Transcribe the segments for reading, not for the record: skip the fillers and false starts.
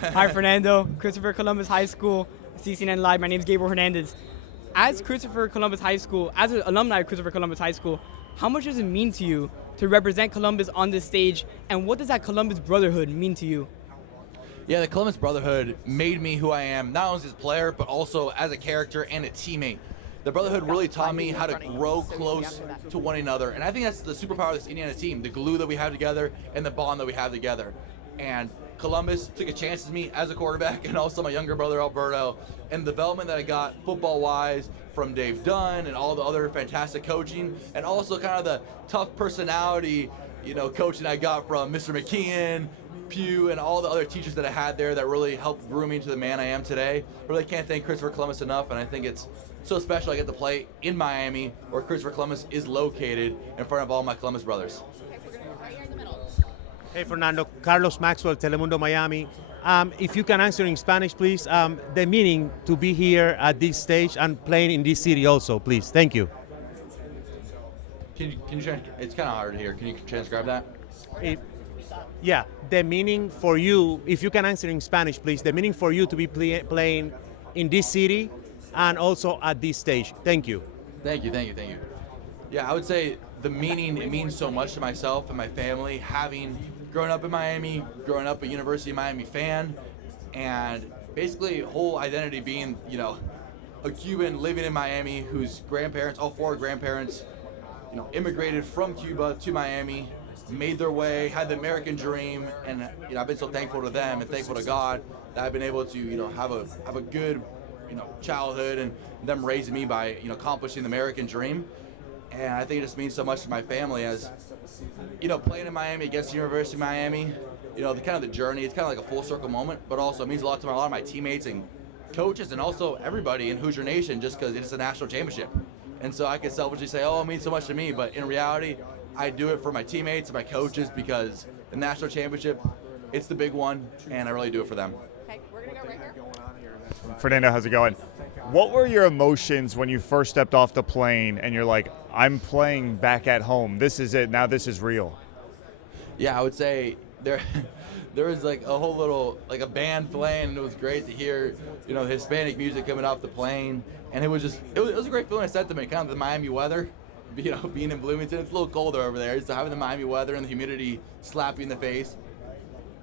Hi, Fernando. Christopher Columbus High School, CCNN Live. My name is Gabriel Hernandez. As Christopher Columbus High School, as an alumni of Christopher Columbus High School, how much does it mean to you to represent Columbus on this stage, and what does that Columbus brotherhood mean to you? Yeah, the Columbus Brotherhood made me who I am, not only as a player, but also as a character and a teammate. The Brotherhood really taught me how to grow close to one another, and I think that's the superpower of this Indiana team, the glue that we have together and the bond that we have together. And Columbus took a chance with me as a quarterback, and also my younger brother Alberto, and the development that I got football-wise from Dave Dunn and all the other fantastic coaching, and also kind of the tough personality, coaching I got from Mr. McKeon, Pugh, and all the other teachers that I had there that really helped groom me to the man I am today. Really can't thank Christopher Columbus enough, and I think it's so special I get to play in Miami, where Christopher Columbus is located, in front of all my Columbus brothers. Okay, we're gonna go right here in the middle. Hey, Fernando. Carlos Maxwell, Telemundo Miami. If you can answer in Spanish, please, the meaning to be here at this stage and playing in this city also, please. Thank you. Can you it's kind of hard to hear. Can you transcribe that? Yeah, the meaning for you, if you can answer in Spanish, please, the meaning for you to be playing in this city and also at this stage. Thank you. Thank you. Yeah, I would say the meaning, it means so much to myself and my family, having grown up in Miami, growing up a University of Miami fan, and basically whole identity being, a Cuban living in Miami whose grandparents, all four grandparents, immigrated from Cuba to Miami, made their way, had the American dream, and I've been so thankful to them and thankful to God that I've been able to have a good childhood, and them raising me by accomplishing the American dream. And I think it just means so much to my family as playing in Miami against the University of Miami, the kind of the journey, it's kind of like a full circle moment, but also it means a lot to a lot of my teammates and coaches and also everybody in Hoosier Nation, just because it's a national championship. And so I can selfishly say, oh, it means so much to me, but in reality I do it for my teammates and my coaches, because the national championship, it's the big one, and I really do it for them. Okay, we're gonna go right here. Fernando, how's it going? What were your emotions when you first stepped off the plane and you're like, I'm playing back at home. This is it. Now this is real. Yeah, I would say there was like a whole little, like a band playing, and it was great to hear, Hispanic music coming off the plane. And it was a great feeling. I said to me, kind of the Miami weather, being in Bloomington, it's a little colder over there. So having the Miami weather and the humidity slap you in the face,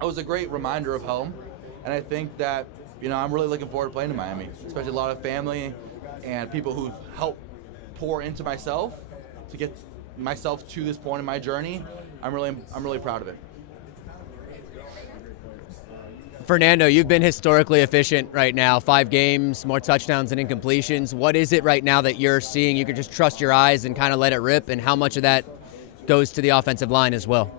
it was a great reminder of home. And I think that, I'm really looking forward to playing in Miami, especially a lot of family and people who've helped pour into myself to get myself to this point in my journey. I'm really proud of it. Fernando, you've been historically efficient right now, 5 games, more touchdowns than incompletions. What is it right now that you're seeing you can just trust your eyes and kind of let it rip, and how much of that goes to the offensive line as well?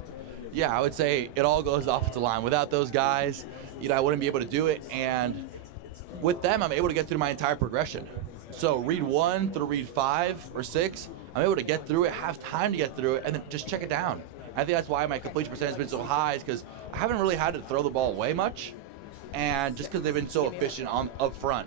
Yeah, I would say it all goes to the offensive line. Without those guys, I wouldn't be able to do it, and with them, I'm able to get through my entire progression. So read 1 through read 5 or 6, I'm able to get through it, have time to get through it, and then just check it down. I think that's why my completion percentage has been so high, is because I haven't really had to throw the ball away much, and just because they've been so efficient up front.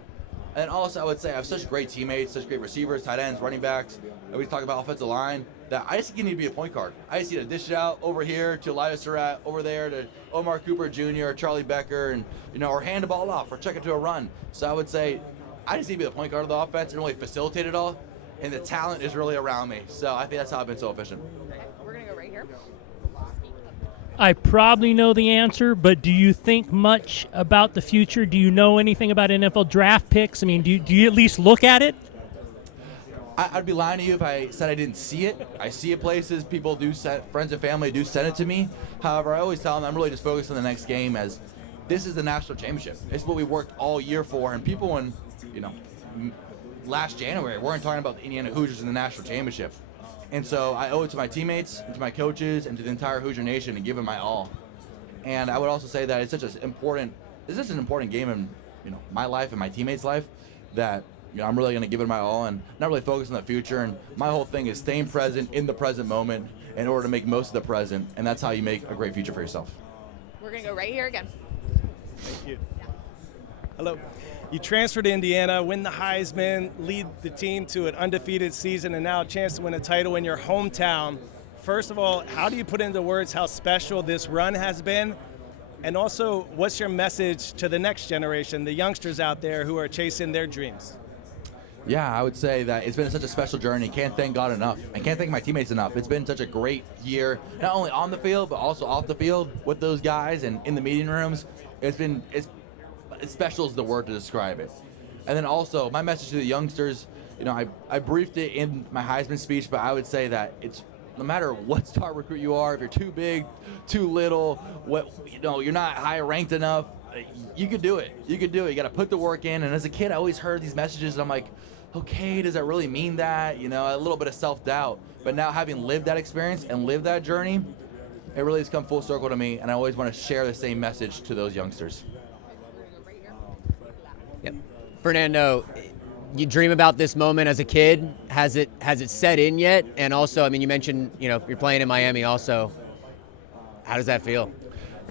And also, I would say I have such great teammates, such great receivers, tight ends, running backs, and we talk about offensive line, that I just need to be a point guard. I just need to dish it out over here to Elias Surratt, over there to Omar Cooper Jr. or Charlie Becker, and or hand the ball off or check it to a run. So I would say I just need to be the point guard of the offense and really facilitate it all, and the talent is really around me. So I think that's how I've been so efficient. Okay, we're gonna go right here. I probably know the answer, but do you think much about the future? Do you know anything about NFL draft picks? I mean, do you at least look at it? I'd be lying to you if I said I didn't see it. I see it places. People do friends and family do send it to me. However, I always tell them I'm really just focused on the next game, as this is the national championship. It's what we worked all year for. And people, when last January, weren't talking about the Indiana Hoosiers in the national championship. And so I owe it to my teammates, and to my coaches, and to the entire Hoosier Nation to give it my all. And I would also say that it's such an important game in my life and my teammates' life, that I'm really going to give it my all and not really focus on the future. And my whole thing is staying present in the present moment in order to make most of the present, and that's how you make a great future for yourself. We're gonna go right here again. Thank you. Hello. You transferred to Indiana, win the Heisman, lead the team to an undefeated season, and now a chance to win a title in your hometown. First of all, how do you put into words how special this run has been? And also, what's your message to the next generation, the youngsters out there who are chasing their dreams? Yeah, I would say that it's been such a special journey. Can't thank God enough. And can't thank my teammates enough. It's been such a great year, not only on the field, but also off the field with those guys and in the meeting rooms. It's special is the word to describe it. And then also, my message to the youngsters, I briefed it in my Heisman speech, but I would say that it's no matter what star recruit you are, if you're too big, too little, you're not high ranked enough, you could do it. You could do it. You got to put the work in. And as a kid, I always heard these messages, and I'm like, okay, does that really mean that? A little bit of self-doubt. But now having lived that experience and lived that journey, it really has come full circle to me, and I always want to share the same message to those youngsters. Yep. Fernando, you dream about this moment as a kid. Has it set in yet? And also, you mentioned, you're playing in Miami also. How does that feel?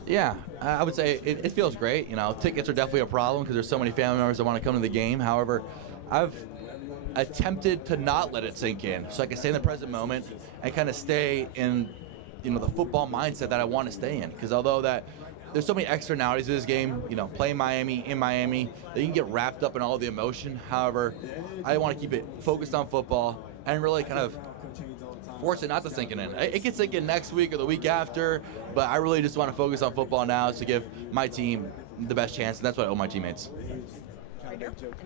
Yeah, I would say it feels great. Tickets are definitely a problem because there's so many family members that want to come to the game. However, I've attempted to not let it sink in, so I can stay in the present moment and kind of stay in, the football mindset that I want to stay in. Because although that there's so many externalities to this game, playing in Miami, that you can get wrapped up in all the emotion. However, I want to keep it focused on football and really kind of force it not to sink in. It can sink in next week or the week after, but I really just want to focus on football now to give my team the best chance, and that's what I owe my teammates.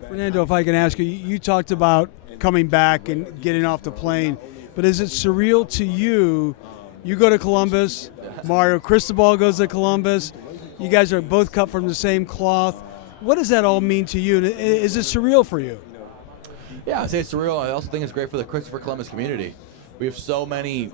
Fernando, if I can ask you, you talked about coming back and getting off the plane, but is it surreal to you? You go to Columbus, Mario Cristobal goes to Columbus, you guys are both cut from the same cloth. What does that all mean to you? Is it surreal for you? Yeah, I'd say it's surreal. I also think it's great for the Christopher Columbus community. We have so many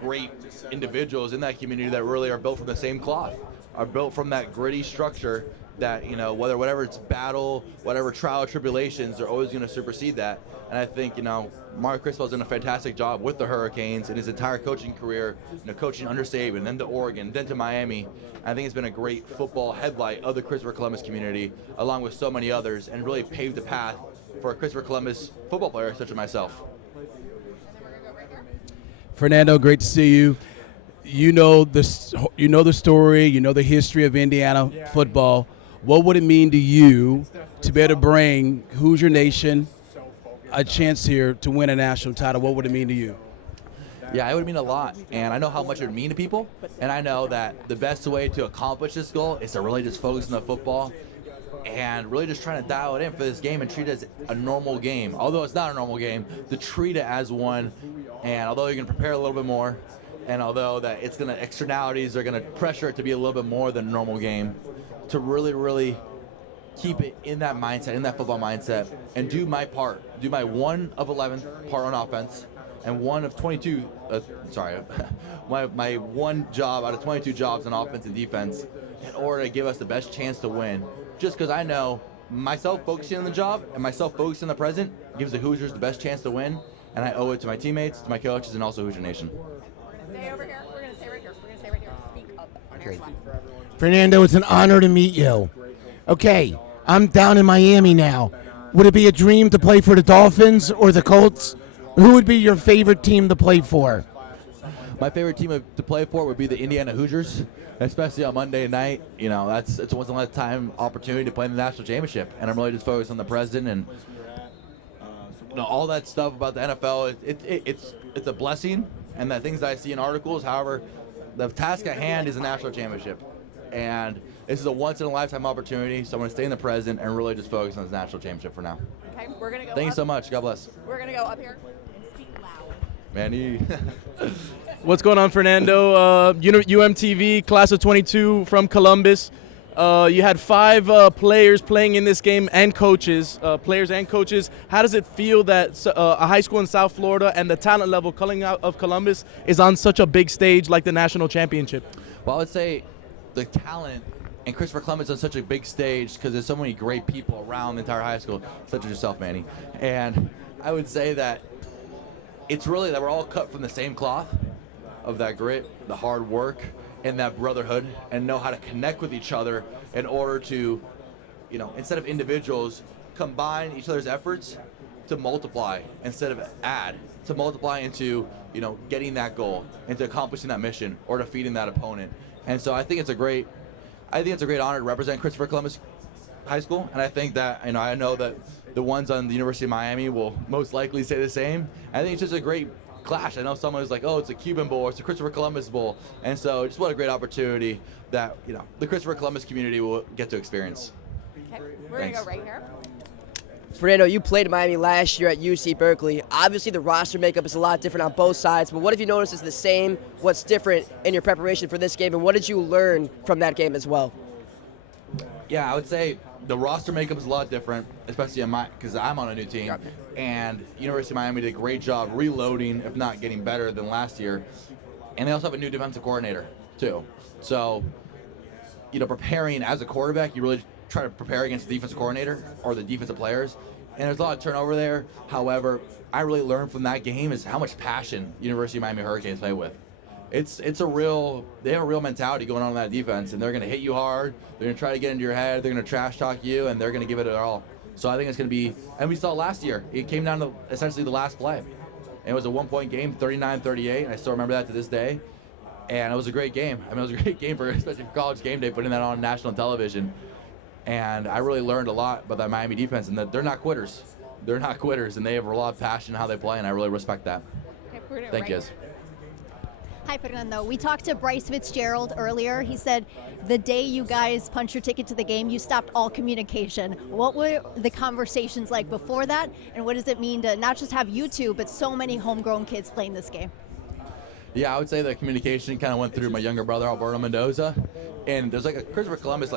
great individuals in that community that really are built from the same cloth, are built from that gritty structure that, whatever it's battle, whatever trial or tribulations, they're always going to supersede that. And I think, Mario Cristobal's done a fantastic job with the Hurricanes in his entire coaching career, coaching under Saban, then to Oregon, then to Miami. I think it's been a great football headlight of the Christopher Columbus community, along with so many others, and really paved the path for a Christopher Columbus football player such as myself. Fernando, great to see you. You know the story, the history of Indiana football. What would it mean to you to be able to bring Hoosier Nation a chance here to win a national title? What would it mean to you? Yeah, it would mean a lot, and I know how much it would mean to people, and I know that the best way to accomplish this goal is to really just focus on the football and really just trying to dial it in for this game and treat it as a normal game. Although it's not a normal game, to treat it as one, and although you're going to prepare a little bit more, and although that it's going to, externalities are going to pressure it to be a little bit more than a normal game, to really, really keep it in that mindset, in that football mindset, and do my part, do my 1 of 11 part on offense, and 1 of 22, my one job out of 22 jobs on offense and defense in order to give us the best chance to win. Just because I know myself focusing on the job and myself focusing on the present gives the Hoosiers the best chance to win, and I owe it to my teammates, to my coaches, and also Hoosier Nation. Stay over here. We're going to stay right here. We're going to stay right here. Speak up on your slide. Fernando, it's an honor to meet you. Okay, I'm down in Miami now. Would it be a dream to play for the Dolphins or the Colts? Who would be your favorite team to play for? My favorite team to play for would be the Indiana Hoosiers, especially on Monday night. It's a once in a lifetime opportunity to play in the national championship, and I'm really just focused on the present and all that stuff about the NFL. It's a blessing, and the things that I see in articles. However, the task at hand is a national championship, and this is a once in a lifetime opportunity. So I'm going to stay in the present and really just focus on the national championship for now. Okay, we're going to go Thank you up. so much. God bless. We're going to go up here and speak loud. Manny. What's going on, Fernando? UMTV, class of 22 from Columbus. You had 5 players playing in this game and coaches, players and coaches. How does it feel that a high school in South Florida and the talent level coming out of Columbus is on such a big stage like the national championship? Well, I would say the talent and Christopher Columbus on such a big stage because there's so many great people around the entire high school, such as yourself, Manny. And I would say that it's really that we're all cut from the same cloth of that grit, the hard work, and that brotherhood, and know how to connect with each other in order to, instead of individuals, combine each other's efforts to multiply instead of add, to multiply into, getting that goal, into accomplishing that mission or defeating that opponent. And so I think it's a great I think it's a great honor to represent Christopher Columbus High School, and I think that, I know that the ones on the University of Miami will most likely say the same. I think it's just a great clash. I know someone who's like, oh, it's a Cuban Bowl, it's a Christopher Columbus Bowl, and so just what a great opportunity that the Christopher Columbus community will get to experience. Okay, we're going to go right here. Fernando, you played in Miami last year at UC Berkeley. Obviously, the roster makeup is a lot different on both sides, but what have you noticed is the same? What's different in your preparation for this game, and what did you learn from that game as well? Yeah, I would say the roster makeup is a lot different, especially because I'm on a new team, and University of Miami did a great job reloading, if not getting better than last year, and they also have a new defensive coordinator, too. So, preparing as a quarterback, you really try to prepare against the defensive coordinator or the defensive players, and there's a lot of turnover there. However, I really learned from that game is how much passion University of Miami Hurricanes play with. They have a real mentality going on in that defense, and they're going to hit you hard. They're going to try to get into your head. They're going to trash talk you, and they're going to give it all. So I think it's going to be, and we saw it last year. It came down to essentially the last play. And it was a 1-point game, 39-38, and I still remember that to this day. And it was a great game. I mean, it was a great game especially for College Game Day, putting that on national television. And I really learned a lot about that Miami defense, and that they're not quitters. They're not quitters, and they have a lot of passion in how they play, and I really respect that. Okay, Thank you. Hi, Fernando. We talked to Bryce Fitzgerald earlier. He said the day you guys punched your ticket to the game, you stopped all communication. What were the conversations like before that, and what does it mean to not just have you two, but so many homegrown kids playing this game? Yeah, I would say the communication kind of went through my younger brother, Fernando Mendoza, and there's like a Christopher Columbus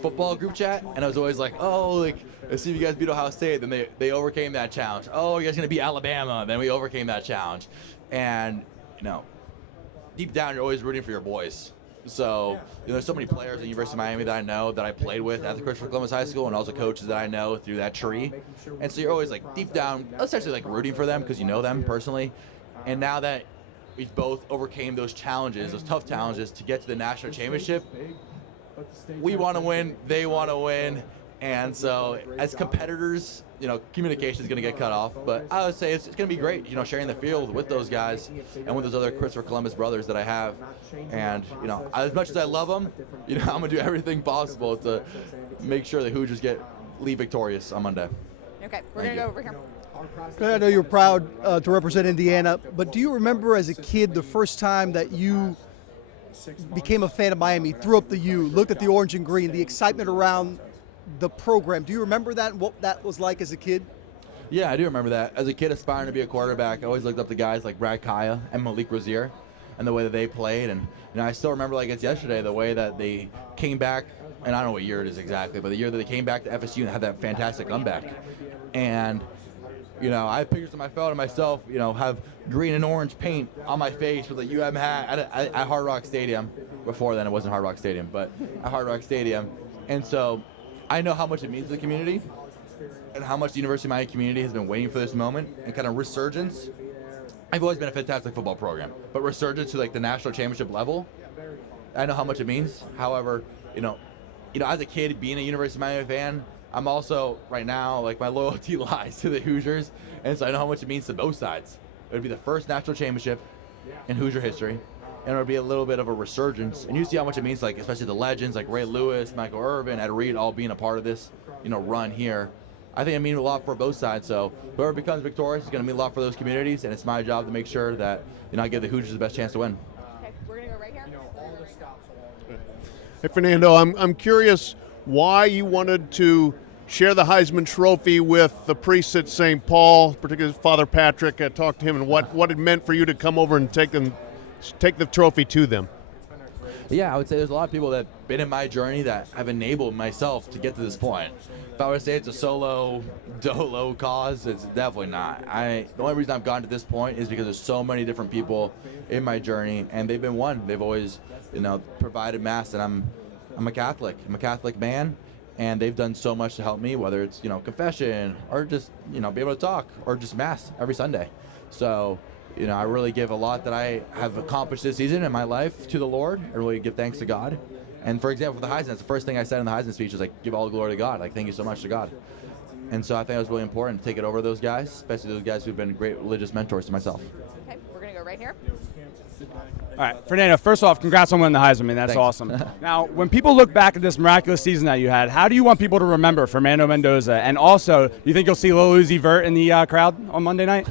football group chat, and I was always like, let's see if you guys beat Ohio State. Then they overcame that challenge. Oh, you guys gonna beat Alabama? Then we overcame that challenge, and deep down, you're always rooting for your boys. So, there's so many players at the University of Miami that I know that I played with at the Christopher Columbus High School, and also coaches that I know through that tree. And so you're always deep down, essentially rooting for them because you know them personally. And now that we've both overcame those challenges, those tough challenges to get to the national championship, we want to win, they want to win. And so as competitors, communication is going to get cut off. But I would say it's going to be great, sharing the field with those guys and with those other Christopher Columbus brothers that I have. And, as much as I love them, I'm going to do everything possible to make sure the Hoosiers leave victorious on Monday. Okay, we're going to go over here. I know you're proud to represent Indiana, but do you remember as a kid the first time that you became a fan of Miami, threw up the U, looked at the orange and green, the excitement around the program? Do you remember that and what that was like as a kid? Yeah, I do remember that. As a kid aspiring to be a quarterback, I always looked up to guys like Brad Kaya and Malik Rozier and the way that they played. And I still remember like it's yesterday, the way that they came back, and I don't know what year it is exactly, but the year that they came back to FSU and had that fantastic comeback. And I have pictures of my phone of myself, have green and orange paint on my face with a UM hat at Hard Rock Stadium. Before then, it wasn't Hard Rock Stadium, but at Hard Rock Stadium. And so I know how much it means to the community and how much the University of Miami community has been waiting for this moment and kind of resurgence. I've always been a fantastic football program, but resurgence to the national championship level, I know how much it means. However, as a kid being a University of Miami fan, I'm also, right now, my loyalty lies to the Hoosiers, and so I know how much it means to both sides. It would be the first national championship in Hoosier history, and it would be a little bit of a resurgence. And you see how much it means, especially the legends like Ray Lewis, Michael Irvin, Ed Reed, all being a part of this, run here. I think it means a lot for both sides, so whoever becomes victorious is going to mean a lot for those communities, and it's my job to make sure that, I give the Hoosiers the best chance to win. Okay, we're going to go right here. Hey, Fernando, I'm curious why you wanted to share the Heisman Trophy with the priests at St. Paul, particularly Father Patrick. I talked to him, and what it meant for you to come over and take the trophy to them. Yeah, I would say there's a lot of people that have been in my journey that have enabled myself to get to this point. If I were to say it's a solo, dolo cause, it's definitely not. The only reason I've gotten to this point is because there's so many different people in my journey, and they've been one. They've always, provided Mass, and I'm a Catholic. I'm a Catholic man, and they've done so much to help me, whether it's, confession or just, be able to talk or just Mass every Sunday. So, I really give a lot that I have accomplished this season in my life to the Lord. I really give thanks to God. And for example, for the Heisman, that's the first thing I said in the Heisman speech was give all the glory to God. Thank you so much to God. And so I think it was really important to take it over to those guys, especially those guys who've been great religious mentors to myself. Okay, we're going to go right here. All right, Fernando, first off, congrats on winning the Heisman, man. That's Thanks. awesome. Now, when people look back at this miraculous season that you had, how do you want people to remember Fernando Mendoza? And also, do you think you'll see Lil Uzi Vert in the crowd on Monday night?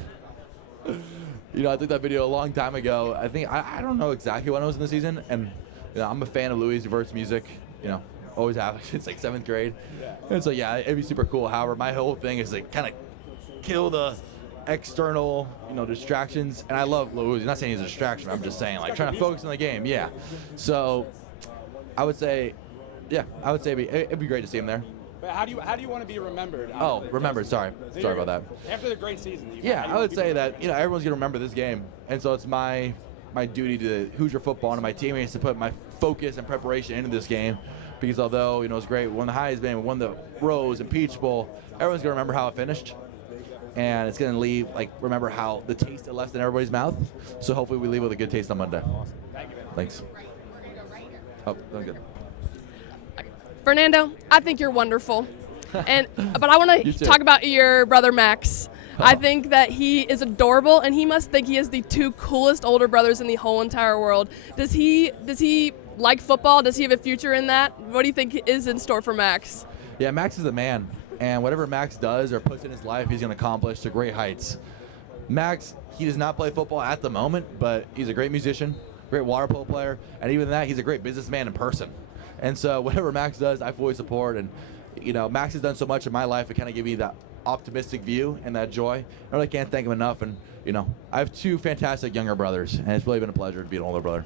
I took that video a long time ago. I don't know exactly when I was in the season, and I'm a fan of Louis Vert's music. Always have since like 7th grade. And so yeah, it'd be super cool. However, my whole thing is to kind of kill the external, distractions. And I love Lil Uzi. I'm not saying he's a distraction. I'm just saying like trying to focus on the game. Yeah. So I would say, it'd be great to see him there. But how do you want to be remembered? Oh, remembered. Sorry about that. After the great season. I would say that everyone's gonna remember this game, and so it's my duty to Hoosier football and my teammates to put my focus and preparation into this game, because although it's great, we won the Heisman, we won the Rose and Peach Bowl, everyone's gonna remember how it finished, and it's gonna leave remember how the taste it left in everybody's mouth. So hopefully we leave with a good taste on Monday. Thank you, man. Thanks. Oh, I'm good. Fernando, I think you're wonderful. But I want to talk about your brother Max. I think that he is adorable, and he must think he has the 2 coolest older brothers in the whole entire world. Does he like football? Does he have a future in that? What do you think is in store for Max? Yeah, Max is the man, and whatever Max does or puts in his life, he's going to accomplish to great heights. Max, he does not play football at the moment, but he's a great musician, great water polo player, and even that, he's a great businessman in person. And so whatever Max does, I fully support. And Max has done so much in my life to kind of give me that optimistic view and that joy. I really can't thank him enough. And I have 2 fantastic younger brothers, and it's really been a pleasure to be an older brother.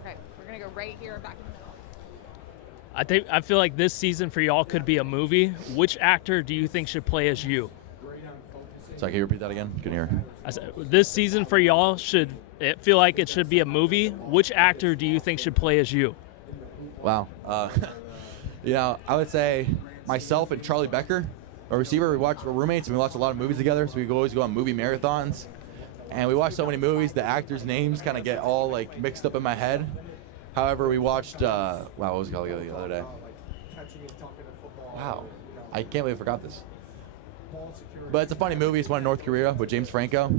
Okay, we're gonna go right here, back in the middle. I feel like this season for y'all could be a movie. Which actor do you think should play as you? Sorry, can you repeat that again? Couldn't hear. I said, this season for y'all it feel like it should be a movie. Which actor do you think should play as you? Wow. I would say myself and Charlie Becker, a receiver. We're roommates, and we watch a lot of movies together, so we always go on movie marathons. And we watch so many movies, the actors' names kind of get all mixed up in my head. However, we watched, what was it called the other day? Wow. I can't believe I forgot this. But it's a funny movie. It's one in North Korea with James Franco.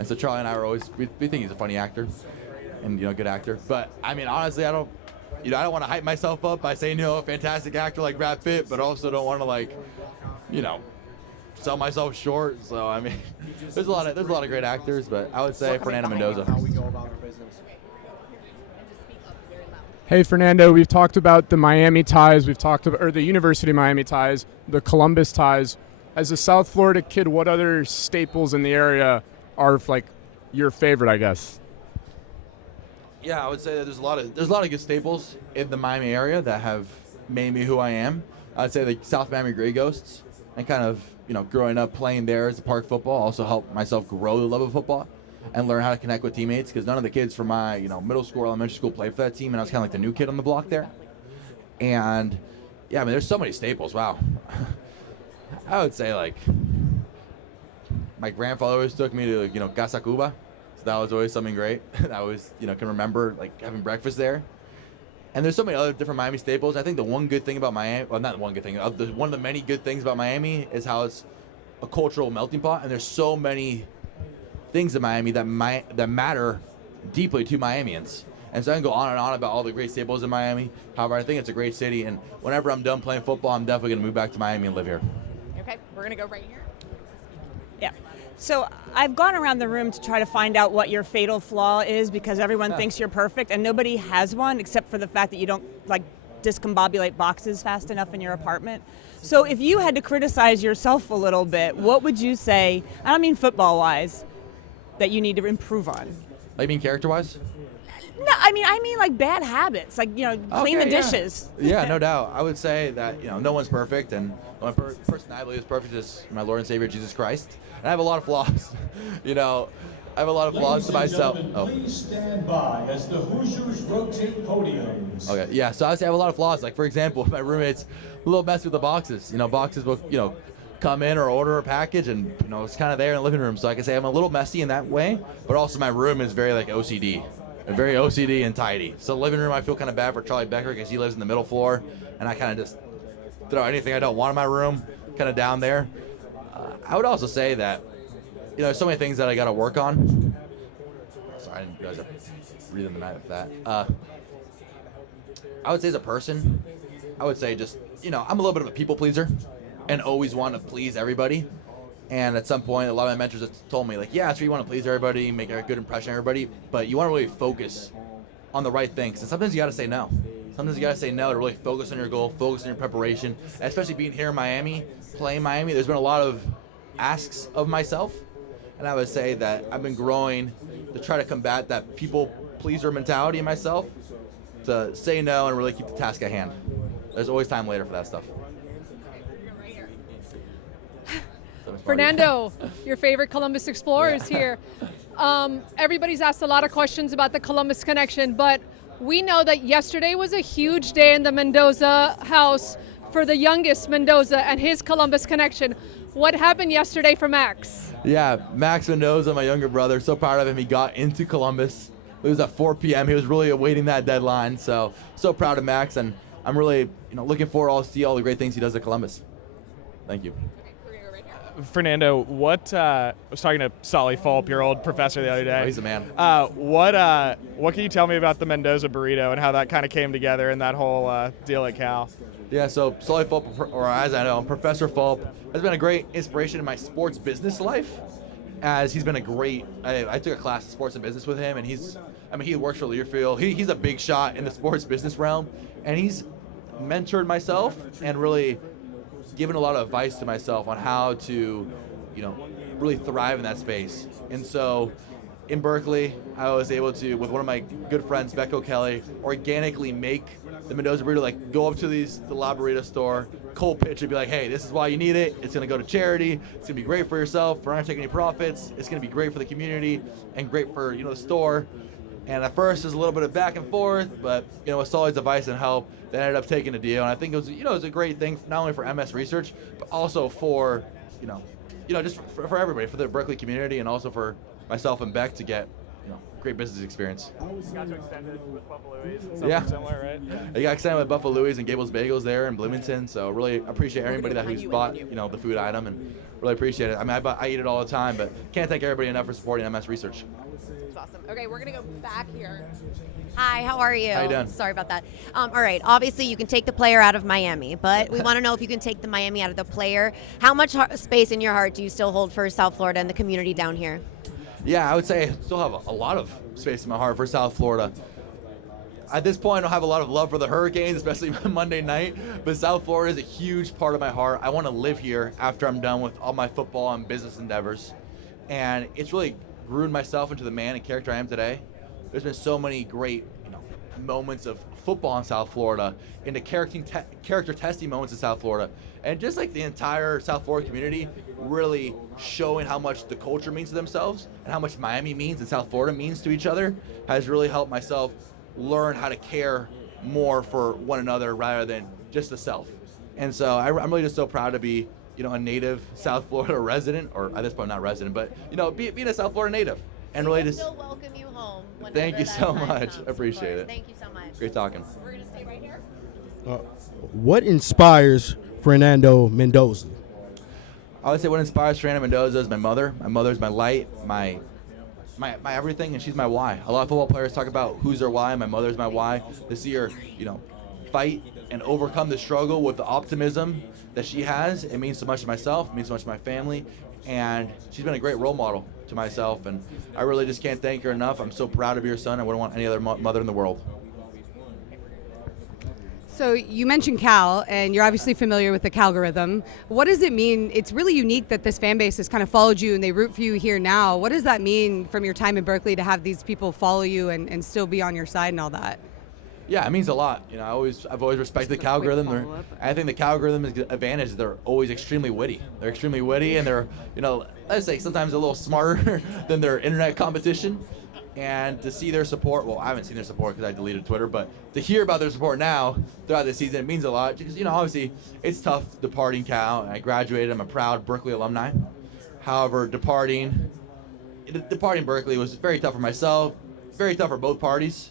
And so Charlie and I we think he's a funny actor and, good actor. But, honestly, I don't want to hype myself up by saying, a fantastic actor like Brad Pitt, but also don't want to sell myself short. So there's a lot of great actors, but I would say Fernando Mendoza. Hey Fernando, we've talked about the Miami ties, the University of Miami ties, the Columbus ties. As a South Florida kid, what other staples in the area are your favorite, I guess? Yeah, I would say that there's a lot of good staples in the Miami area that have made me who I am. I'd say the South Miami Grey Ghosts, and kind of growing up playing there as a park football also helped myself grow the love of football and learn how to connect with teammates, because none of the kids from my middle school or elementary school played for that team, and I was kind of like the new kid on the block there. And yeah, there's so many staples. Wow. I would say my grandfather always took me to Casa Cuba. So that was always something great. I always, can remember having breakfast there. And there's so many other different Miami staples. I think the one good thing about Miami, well, not one good thing, one of the many good things about Miami is how it's a cultural melting pot. And there's so many things in Miami that matter deeply to Miamians. And so I can go on and on about all the great staples in Miami. However, I think it's a great city. And whenever I'm done playing football, I'm definitely going to move back to Miami and live here. Okay, we're gonna go right here. Yeah. So I've gone around the room to try to find out what your fatal flaw is, because everyone thinks you're perfect and nobody has one except for the fact that you don't discombobulate boxes fast enough in your apartment. So if you had to criticize yourself a little bit, what would you say, I don't mean football-wise, that you need to improve on? You mean character-wise? No, I mean bad habits, clean the dishes. Yeah, no doubt. I would say that, no one's perfect, and the only person I believe is perfect is my Lord and Savior, Jesus Christ. And I have a lot of flaws. I have a lot of flaws to myself. Please stand by as the Hoosiers rotate podiums. Okay, yeah, so I have a lot of flaws. For example, my roommate's a little messy with the boxes. Boxes will, come in or order a package, and, it's kind of there in the living room. So I can say I'm a little messy in that way, but also my room is very, OCD. Very OCD and tidy. So the living room, I feel kind of bad for Charlie Becker because he lives in the middle floor, and I kind of just throw anything I don't want in my room kind of down there. I would also say that, there's so many things that I got to work on. Sorry, I didn't realize that. breathe in the night with that. I would say as a person, I would say just, I'm a little bit of a people pleaser and always want to please everybody. And at some point, a lot of my mentors have told me, like, yeah, it's sure you want to please everybody, make a good impression on everybody, but you want to really focus on the right things. And sometimes you got to say no. Sometimes you got to say no to really focus on your goal, focus on your preparation. And especially being here in Miami, playing Miami, there's been a lot of asks of myself. And I would say that I've been growing to try to combat that people pleaser mentality in myself, to say no and really keep the task at hand. There's always time later for that stuff. Fernando, your favorite Columbus Explorer is here. Everybody's asked a lot of questions about the Columbus connection, but we know that yesterday was a huge day in the Mendoza house for the youngest Mendoza and his Columbus connection. What happened yesterday for Max? Yeah, Max Mendoza, my younger brother, so proud of him. He got into Columbus. It was at 4 p.m. He was really awaiting that deadline. So proud of Max, and I'm really looking forward to see all the great things he does at Columbus. Thank you. Fernando, I was talking to Solly Fulp, your old professor, the other day. Oh, he's the man. What can you tell me about the Mendoza burrito and how that kind of came together and that whole deal at Cal? Yeah, so Solly Fulp, or as I know him, Professor Fulp, has been a great inspiration in my sports business life, as he's been a great, I took a class in sports and business with him, and he works for Learfield. He's a big shot in the sports business realm, and he's mentored myself and really given a lot of advice to myself on how to, really thrive in that space. And so in Berkeley, I was able to, with one of my good friends, Becco Kelly, organically make the Mendoza burrito, like go up to the La Burrito store, cold pitch, and be like, hey, this is why you need it. It's going to go to charity. It's going to be great for yourself. We're not taking any profits. It's going to be great for the community and great for, the store. And at first, there's a little bit of back and forth, but, with Solly's advice and help, they ended up taking a deal. And I think it was, it was a great thing, not only for MS research, but also for, just for everybody, for the Berkeley community, and also for myself and Beck to get, great business experience. You got to extend it with Buffalo Louie's and something Yeah. similar, right? I got extended with Buffalo Louie's and Gables Bagels there in Bloomington, so really appreciate everybody who's bought, the food item, and really appreciate it. I mean, I eat it all the time, but can't thank everybody enough for supporting MS research. That's awesome. Okay, we're going to go back here. Hi, how are you? How you doing? Sorry about that. All right, obviously you can take the player out of Miami, but we want to know if you can take the Miami out of the player. How much space in your heart do you still hold for South Florida and the community down here? Yeah, I would say I still have a lot of space in my heart for South Florida. At this point, I don't have a lot of love for the Hurricanes, especially Monday night, but South Florida is a huge part of my heart. I want to live here after I'm done with all my football and business endeavors, and it's really groomed myself into the man and character I am today. There's been so many great, moments of football in South Florida, into character testing moments in South Florida, and just like the entire South Florida community really showing how much the culture means to themselves and how much Miami means and South Florida means to each other has really helped myself learn how to care more for one another rather than just the self. And so I'm really just so proud to be, a native South Florida resident, or at this point not resident, but being a South Florida native. And really just still welcome you home. Thank you so much. Appreciate it. Thank you so much. Great talking. We're going to stay right here. What inspires Fernando Mendoza? I would say what inspires Fernando Mendoza is my mother. My mother's my light, my everything, and she's my why. A lot of football players talk about who's their why. My mother's my why. To see her, fight and overcome the struggle with the optimism that she has, it means so much to myself. It means so much to my family, and she's been a great role model to myself, and I really just can't thank her enough. I'm so proud to be her son. I wouldn't want any other mother in the world. So you mentioned Cal, and you're obviously familiar with the Calgorithm. What does it mean? It's really unique that this fan base has kind of followed you and they root for you here now. What does that mean from your time in Berkeley to have these people follow you and still be on your side and all that? Yeah, it means a lot. I've always respected the Calgorithm. I think the Calgorithm's advantage is they're always extremely witty. They're extremely witty, and they're, let's say sometimes a little smarter than their internet competition. And to see their support, well, I haven't seen their support because I deleted Twitter, but to hear about their support now throughout the season, it means a lot because, obviously it's tough departing Cal. I graduated. I'm a proud Berkeley alumni. However, departing Berkeley was very tough for myself, very tough for both parties,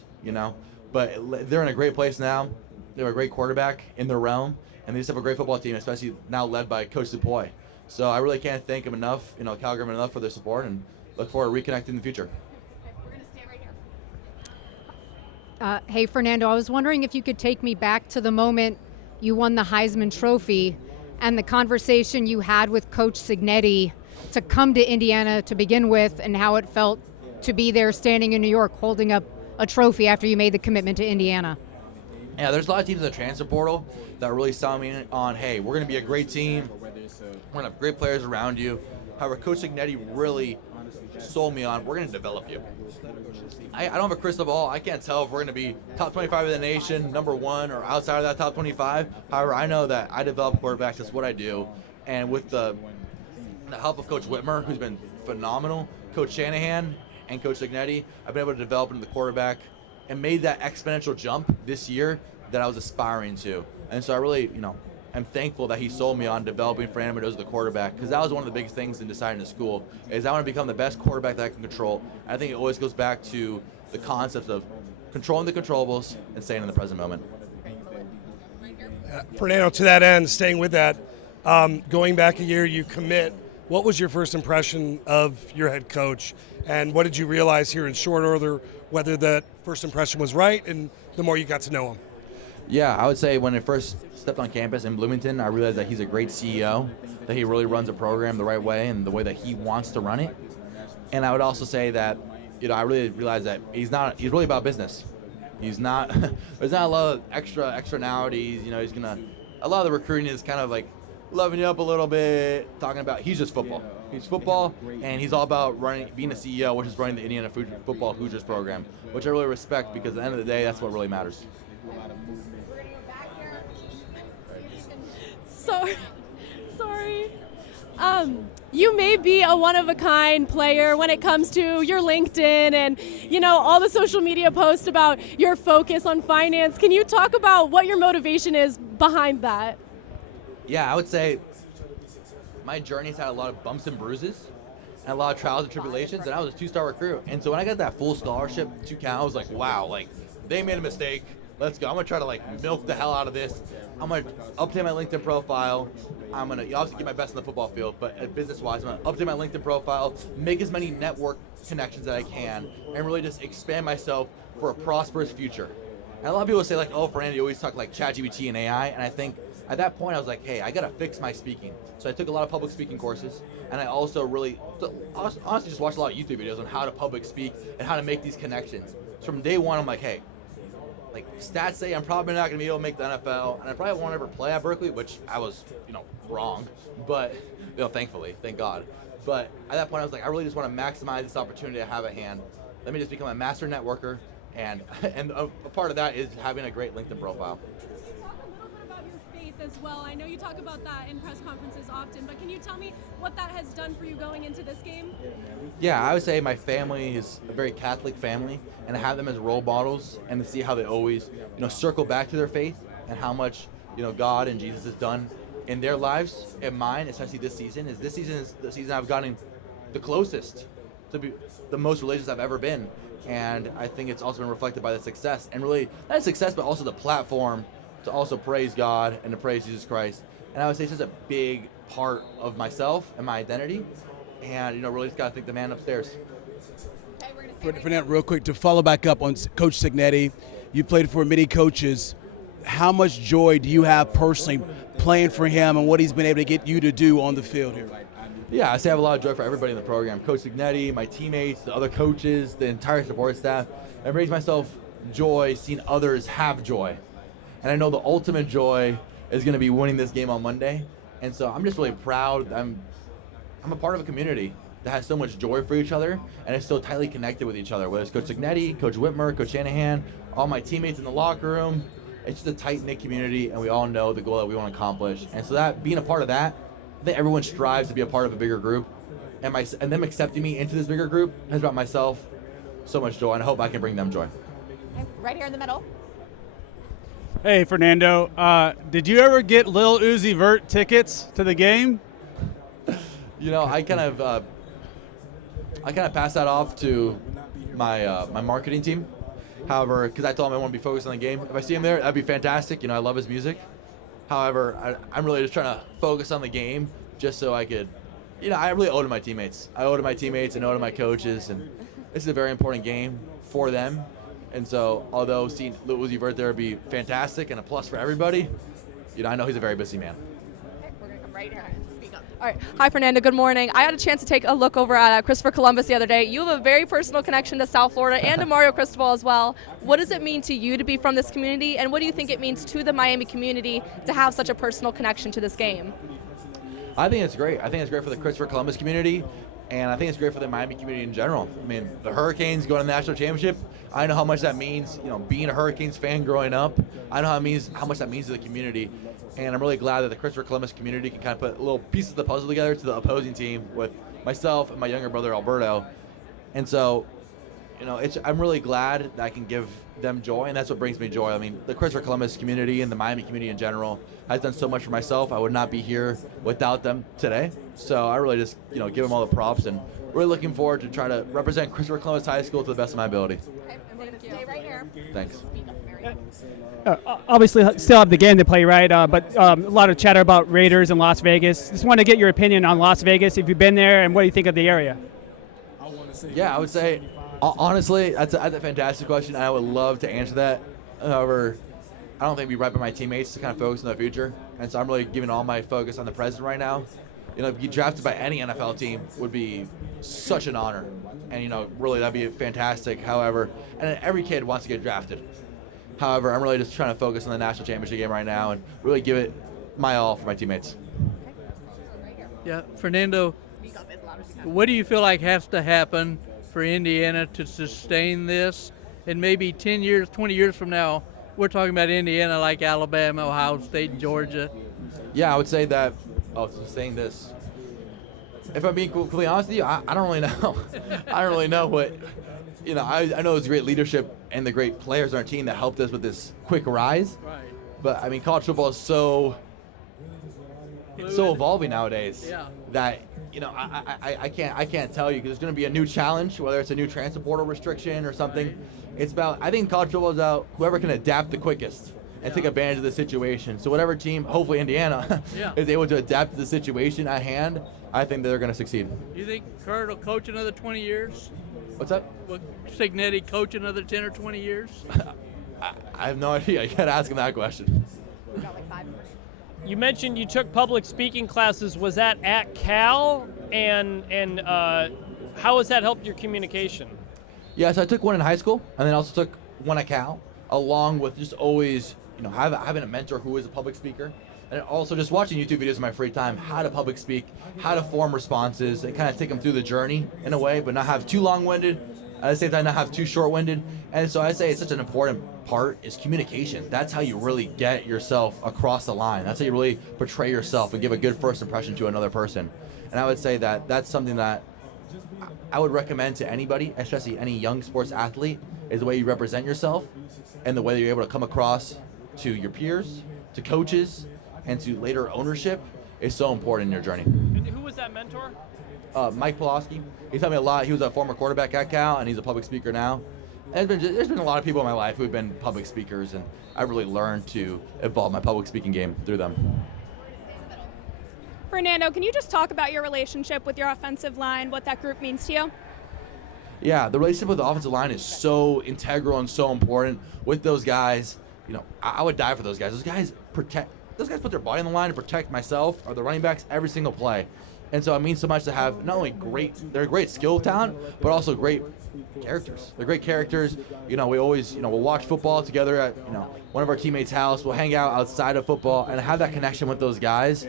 but they're in a great place now. They have a great quarterback in their realm, and they just have a great football team, especially now led by Coach Dupoy. So I really can't thank them enough, Calgary enough for their support, and look forward to reconnecting in the future. Hey, Fernando, I was wondering if you could take me back to the moment you won the Heisman Trophy and the conversation you had with Coach Signetti to come to Indiana to begin with, and how it felt to be there standing in New York holding up a trophy after you made the commitment to Indiana. Yeah, there's a lot of teams in the transfer portal that really saw me on, hey, we're going to be a great team. We're going to have great players around you. However, Coach Signetti really sold me on, we're going to develop you. I don't have a crystal ball. I can't tell if we're going to be top 25 in the nation, number 1, or outside of that top 25. However, I know that I develop quarterbacks. That's what I do. And with the help of Coach Whitmer, who's been phenomenal, Coach Shanahan, and Coach Signetti, I've been able to develop into the quarterback and made that exponential jump this year that I was aspiring to. And so I really, I'm thankful that he sold me on developing Fernando Mendoza the quarterback, because that was one of the biggest things in deciding to school, is I want to become the best quarterback that I can control. I think it always goes back to the concept of controlling the controllables and staying in the present moment. Fernando, to that end, staying with that, going back a year, you commit. What was your first impression of your head coach, and what did you realize here in short order, whether that first impression was right and the more you got to know him? Yeah, I would say when I first stepped on campus in Bloomington, I realized that he's a great CEO, that he really runs a program the right way and the way that he wants to run it. And I would also say that, I really realized that he's really about business. He's not, there's not a lot of externalities, a lot of the recruiting is kind of like loving you up a little bit, talking about, he's just football. He's football, and he's all about being a CEO, which is running the Indiana Football Hoosiers program, which I really respect, because at the end of the day, that's what really matters. Sorry. You may be a one-of-a-kind player when it comes to your LinkedIn and, all the social media posts about your focus on finance. Can you talk about what your motivation is behind that? Yeah, I would say my journey's had a lot of bumps and bruises and a lot of trials and tribulations, and I was a 2-star recruit. And so when I got that full scholarship to Cal, I was like, wow, they made a mistake. Let's go. I'm going to try to milk the hell out of this. I'm going to update my LinkedIn profile. I'm going to obviously get my best in the football field, but business-wise, I'm going to update my LinkedIn profile, make as many network connections that I can, and really just expand myself for a prosperous future. And a lot of people say, oh, Fernando, you always talk ChatGPT and AI, and I think at that point I was like, hey, I got to fix my speaking. So I took a lot of public speaking courses, and I also honestly just watched a lot of YouTube videos on how to public speak and how to make these connections. So from day one, I'm like, hey, stats say I'm probably not going to be able to make the NFL, and I probably won't ever play at Berkeley, which I was, wrong. But, thankfully, thank God. But at that point, I was like, I really just want to maximize this opportunity I have at hand. Let me just become a master networker, and a part of that is having a great LinkedIn profile. As well. I know you talk about that in press conferences often, but can you tell me what that has done for you going into this game? Yeah, I would say my family is a very Catholic family, and to have them as role models and to see how they always, circle back to their faith and how much, God and Jesus has done in their lives and mine, especially this season is the season I've gotten the closest to be the most religious I've ever been. And I think it's also been reflected by the success, and really not success, but also the platform to also praise God and to praise Jesus Christ. And I would say it's just a big part of myself and my identity. And, really just got to thank the man upstairs. Fernando, real quick, to follow back up on Coach Signetti, you played for many coaches. How much joy do you have personally playing for him and what he's been able to get you to do on the field here? Yeah, I say I have a lot of joy for everybody in the program. Coach Signetti, my teammates, the other coaches, the entire support staff. It brings myself joy seeing others have joy. And I know the ultimate joy is going to be winning this game on Monday. And so I'm just really proud. I'm a part of a community that has so much joy for each other and is so tightly connected with each other. Whether it's Coach Signetti, Coach Whitmer, Coach Shanahan, all my teammates in the locker room. It's just a tight-knit community, and we all know the goal that we want to accomplish. And so that being a part of that, I think everyone strives to be a part of a bigger group. And them accepting me into this bigger group has brought myself so much joy, and I hope I can bring them joy. Right here in the middle. Hey, Fernando, did you ever get Lil Uzi Vert tickets to the game? I kind of passed that off to my my marketing team. However, because I told him I want to be focused on the game. If I see him there, that'd be fantastic. I love his music. However, I'm really just trying to focus on the game just so I could, I really owe it to my teammates. I owe it to my teammates and owe it to my coaches. And this is a very important game for them. And so, although seeing Lil Uzi Vert there would be fantastic and a plus for everybody, I know he's a very busy man. We're going to come right here. Speak up. All right. Hi, Fernando. Good morning. I had a chance to take a look over at Christopher Columbus the other day. You have a very personal connection to South Florida and to Mario Cristobal as well. What does it mean to you to be from this community, and what do you think it means to the Miami community to have such a personal connection to this game? I think it's great. I think it's great for the Christopher Columbus community, and I think it's great for the Miami community in general. I mean, the Hurricanes going to the national championship, I know how much that means, being a Hurricanes fan growing up. I know how much that means to the community, and I'm really glad that the Christopher Columbus community can kind of put little pieces of the puzzle together to the opposing team with myself and my younger brother Alberto. And so, I'm really glad that I can give them joy, and that's what brings me joy. I mean, the Christopher Columbus community and the Miami community in general has done so much for myself. I would not be here without them today. So I really just, give them all the props, and really looking forward to try to represent Christopher Columbus High School to the best of my ability. Okay, and we're going to stay right here. Thanks. Obviously, still have the game to play, right? But a lot of chatter about Raiders in Las Vegas. Just want to get your opinion on Las Vegas, if you've been there, and what do you think of the area? Yeah, I would say, honestly, that's a fantastic question. I would love to answer that. However, I don't think it'd be right by my teammates to kind of focus on the future. And so I'm really giving all my focus on the present right now. To be drafted by any NFL team would be such an honor. And, really that'd be fantastic. However, and every kid wants to get drafted. However, I'm really just trying to focus on the national championship game right now and really give it my all for my teammates. Yeah, Fernando, what do you feel like has to happen for Indiana to sustain this? And maybe 10 years, 20 years from now, we're talking about Indiana like Alabama, Ohio State, Georgia. Yeah, I would say that, sustain this. If I'm being completely honest with you, I don't really know. I don't really know what, I know it's great leadership and the great players on our team that helped us with this quick rise. Right. But, I mean, college football is so evolving nowadays that, I can't tell you, because there's going to be a new challenge, whether it's a new transfer portal restriction or something. It's about, I think college football is about whoever can adapt the quickest and take advantage of the situation. So whatever team, hopefully Indiana, is able to adapt to the situation at hand, I think they're going to succeed. You think Kurt will coach another 20 years? What's that? Will Signetti coach another 10 or 20 years? I have no idea. You got to ask him that question. We've got like 5 minutes. You mentioned you took public speaking classes. Was that at Cal? And how has that helped your communication? Yeah, so I took one in high school, and then also took one at Cal, along with just always, having a mentor who is a public speaker, and also just watching YouTube videos in my free time, how to public speak, how to form responses, and kind of take them through the journey in a way, but not have too long-winded, at the same time not have too short-winded. And so I say it's such an important part is communication. That's how you really get yourself across the line. That's how you really portray yourself and give a good first impression to another person. And I would say that that's something that I would recommend to anybody, especially any young sports athlete, is the way you represent yourself and the way that you're able to come across to your peers, to coaches, and to later ownership is so important in your journey. And who was that mentor? Mike Pulaski. He taught me a lot. He was a former quarterback at Cal, and he's a public speaker now. And there's been a lot of people in my life who have been public speakers, and I've really learned to evolve my public speaking game through them. Fernando, can you just talk about your relationship with your offensive line, what that group means to you? Yeah, the relationship with the offensive line is so integral and so important with those guys. I would die for those guys. Those guys put their body on the line to protect myself or the running backs every single play. And so it means so much to have not only they're great skill talent, but also great characters. They're great characters. We always, we'll watch football together at, one of our teammates' house. We'll hang out outside of football and have that connection with those guys.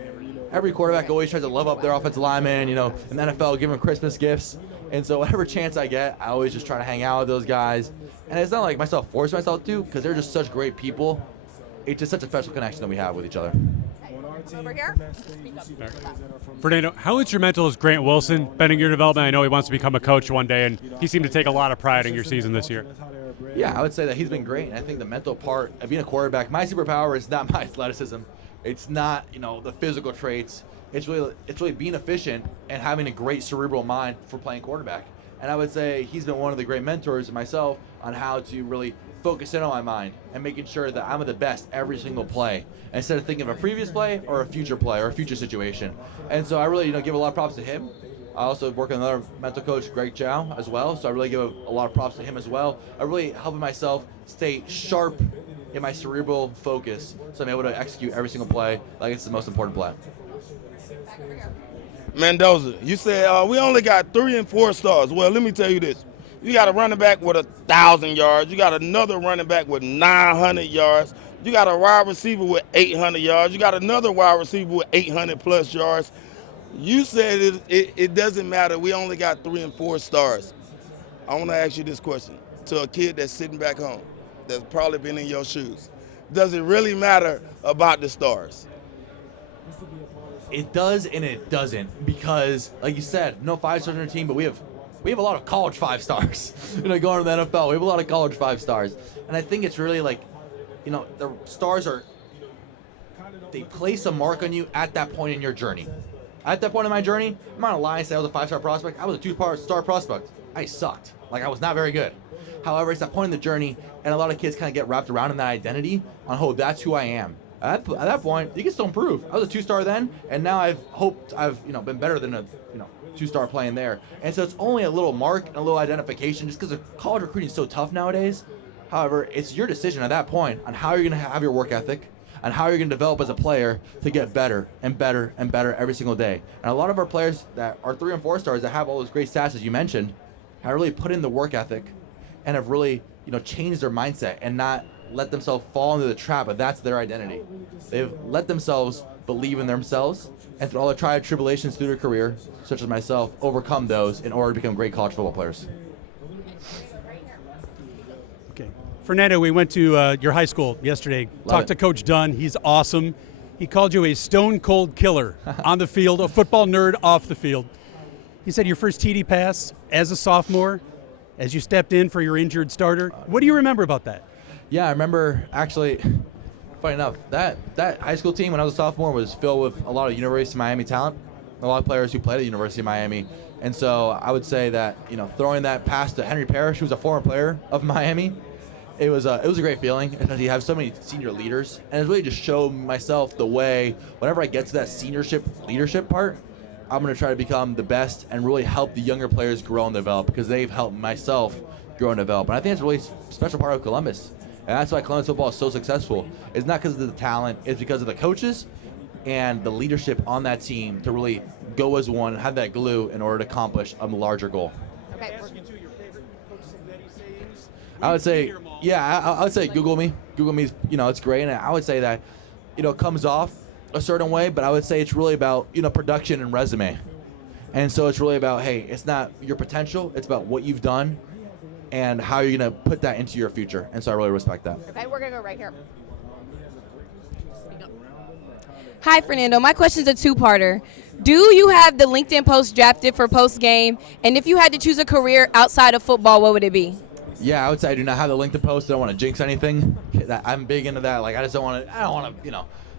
Every quarterback always tries to love up their offensive lineman, in the NFL, give them Christmas gifts. And so whatever chance I get, I always just try to hang out with those guys. And it's not like force myself to, because they're just such great people. It's just such a special connection that we have with each other. Over here. Fernando, how instrumental is Grant Wilson been in your development? I know he wants to become a coach one day, and he seemed to take a lot of pride in your season this year. Yeah, I would say that he's been great. And I think the mental part of being a quarterback, my superpower is not my athleticism. It's not, the physical traits. It's really being efficient and having a great cerebral mind for playing quarterback. And I would say he's been one of the great mentors of myself on how to really focus in on my mind and making sure that I'm at the best every single play instead of thinking of a previous play or a future play or a future situation. And so I really, give a lot of props to him. I also work with another mental coach, Greg Chow, as well. So I really give a lot of props to him as well. I'm really helping myself stay sharp in my cerebral focus, so I'm able to execute every single play like it's the most important play. Mendoza, you said we only got 3 and 4 stars. Well, let me tell you this. You got a running back with 1,000 yards. You got another running back with 900 yards. You got a wide receiver with 800 yards. You got another wide receiver with 800-plus yards. You said it doesn't matter. We only got 3 and 4 stars. I want to ask you this question to a kid that's sitting back home, that's probably been in your shoes. Does it really matter about the stars? It does and it doesn't, because, like you said, no 5-stars on our team, but we have a lot of college 5-stars. Going to the NFL, we have a lot of college 5-stars, and I think it's really like, the stars they place a mark on you at that point in your journey. At that point in my journey, I'm not gonna lie and say I was a 5-star prospect. I was a 2-star prospect. I sucked. I was not very good. However, it's that point in the journey, and a lot of kids kind of get wrapped around in that identity on, oh, that's who I am. At that point, you can still improve. I was a 2-star then, and now I've been better than a 2-star playing there. And so it's only a little mark and a little identification, just because college recruiting is so tough nowadays. However, it's your decision at that point on how you're going to have your work ethic and how you're going to develop as a player to get better and better and better every single day. And a lot of our players that are 3 and 4 stars that have all those great stats, as you mentioned, have really put in the work ethic and have really changed their mindset and not let themselves fall into the trap of that's their identity. They've let themselves believe in themselves, and through all the trials and tribulations through their career, such as myself, overcome those in order to become great college football players. Okay. Fernando, we went to your high school yesterday. Talked to Coach Dunn. He's awesome. He called you a stone-cold killer on the field, a football nerd off the field. He said your first TD pass as a sophomore, as you stepped in for your injured starter. What do you remember about that? Yeah, I remember, actually, funny enough, that high school team when I was a sophomore was filled with a lot of University of Miami talent, a lot of players who played at University of Miami. And so I would say that, throwing that pass to Henry Parrish, who was a former player of Miami, it was a great feeling, especially you have so many senior leaders. And it really just showed myself the way, whenever I get to that leadership part, I'm going to try to become the best and really help the younger players grow and develop, because they've helped myself grow and develop. And I think it's a really special part of Columbus. And that's why Columbus football is so successful. It's not because of the talent, it's because of the coaches and the leadership on that team to really go as one, have that glue in order to accomplish a larger goal. Okay. I would say, I would say Google me. Google me, it's great. And I would say that, it comes off a certain way, but I would say it's really about, production and resume. And so it's really about, hey, it's not your potential, it's about what you've done and how you're going to put that into your future. And so I really respect that. Okay, we're going to go right here. Hi, Fernando. My question is a two-parter. Do you have the LinkedIn post drafted for post-game? And if you had to choose a career outside of football, what would it be? Yeah, I would say I do not have the LinkedIn post. I don't want to jinx anything. I'm big into that. I don't want to,